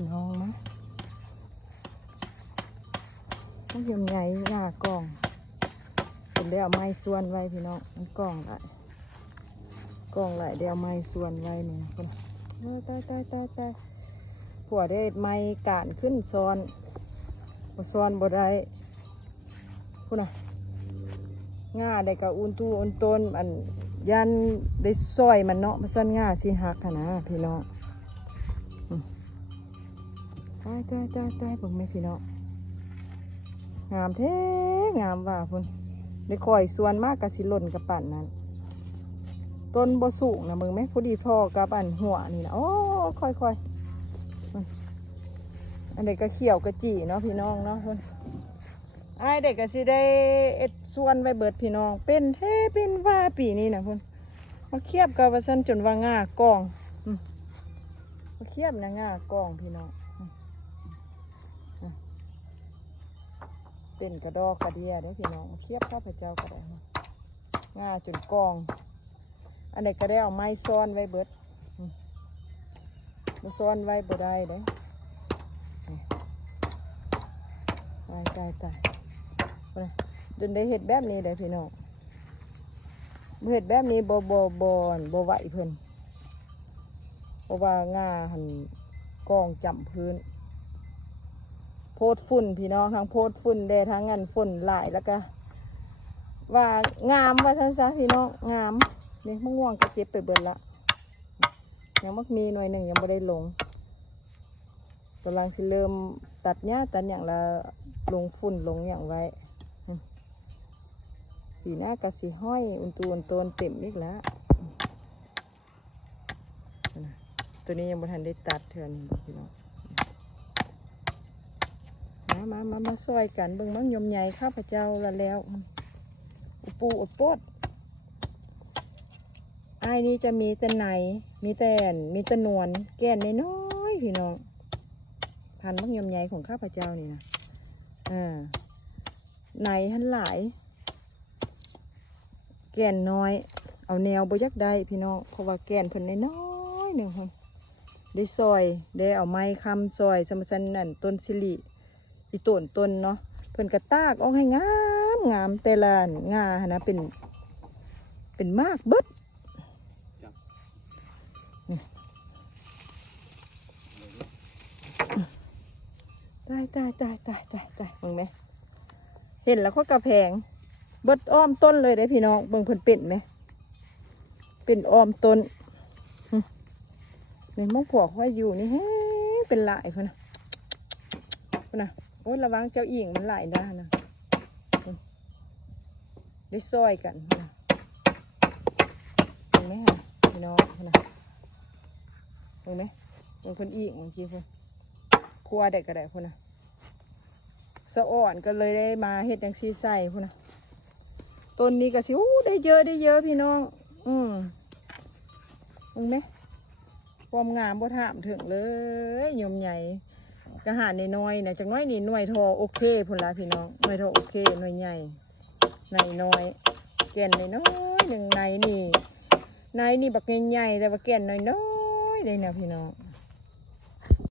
พี่น้องนะต้องยำใหญ่หน้ากล่องเป็นเดี๋ยวไม้ส่วนไว้พี่น้องมันกล่องละกล่องละเดี๋ยวไม้ส่วนไว้นี่นะคนตายผัวได้ไม้กานขึ้นซ้อนซ้อนบ่ได้คุณน่ะง่าได้กับอุ่นตู้อุ่นต้นอันยันได้ซอยมันเนาะมันซ้อนง่าสิหักขนาดพี่น้องตายผมไม่พี่น้องงามแท้งามว่าพุ่นได้คอยส่วนมากกับสิหล่นกับปั่นนั้นต้นบ่สูงนะมึงไหมพอดีพ่อกับอันหัวนี่นะโอ้ค่อยอันเด็กก็เขียวกระจีเนาะพี่น้องเนาะพุ่นไอเด็กก็สิได้เอ็ดส่วนไว้เบิดพี่น้องเป็นเทเป็นว่าปีนี้นะพุ่นมาเคียบกับว่าฉันจนว่าง่ากองมาเคียบนะง่ากองพี่น้องเป็นกระดอกกระเดียได้พี่น้องเคียบข้าพเจ้าก็ได้ง่าจนกองอันไหนก็ได้เอาไม้ซ้อนไว้เบิดมาซ้อนไว้บ่ได้เด้ตายจนได้เห็ดแบบนี้ได้พี่น้องเห็ดแบบนี้บ่ไหวเพิ่นเพราะว่าง่าหันกองจำพื้นโพดฝุ่นพี่น้องทั้งโพดฝุ่นแดดทั้งเงินฝุ่นหลายแล้วก็ว่างามว่าท่านซะพี่น้องงามนี่มะม่วงก็เจ็บไปเบิดละยังมักมีหน่วยหนึ่งยังไม่ได้ลงกำลังที่เริ่มตัดเนี้ยตัดอย่างละลงฝุ่นลงอย่างไว้สีหน้ากระสีห้อยอุ่นตัวเต็มอีกแล้วตัวนี้ยังไม่ทันได้ตัดเถื่อนพี่น้องมาซอยกันเบิ่งมั่งยมใหญ่ข้าพเจ้าแล้วอุปูอุดปดไอ้นี่จะมีแต่ไหนมีแต่นวลแก่นน้อยพี่น้องพันมั่งยมใหญ่ของข้าพเจ้านี่นะไหนทันหลายแก่นน้อยเอาแนวบยักได้พี่น้องเพราะว่าแก่นเพิ่นน้อยหนึ่งคนได้ซอยได้เอาไม้คำซอยสมสันนั่นต้นสิริอีต้นเนาะเพิ่นกระตากออกให้งามแต่ละงาฮะนะเป็นมากเบิดตายมึงไหมเห็นแล้วเขากระแพงเบิดอ้อมต้นเลยได้พี่น้องเบิ่งเพิ่นเป็นไหมเป็นอ้อมต้นนี่มะพร้าวไว้อยู่นี่เป็นหลายคนนะโอ้ยระวังเจ้าอิงมันหลายด้านนะได้ซอยกันนะเห็นไหมฮะพี่น้องนะเห็นไหมเป็นคนอิงบางทีคนครัวเด็กก็ได้คนนะสะอ่อนก็เลยได้มาเฮ็ดอย่างซีใส่คนนะต้นนี้ก็สิได้เยอะพี่น้องเห็นไหมความงามบ่ถามถึงเลยยมใหญ่กระหาน้อยนะจังน้อยนี่หน่วยทอโอเคพุ่นละพี่น้องหน่วยทอโอเคหน่วยใหญ่ในน้อยแก่นน้อยหนึ่งในนี่บักใหญ่แต่ว่าแก่นน้อยเลยนะพี่น้อง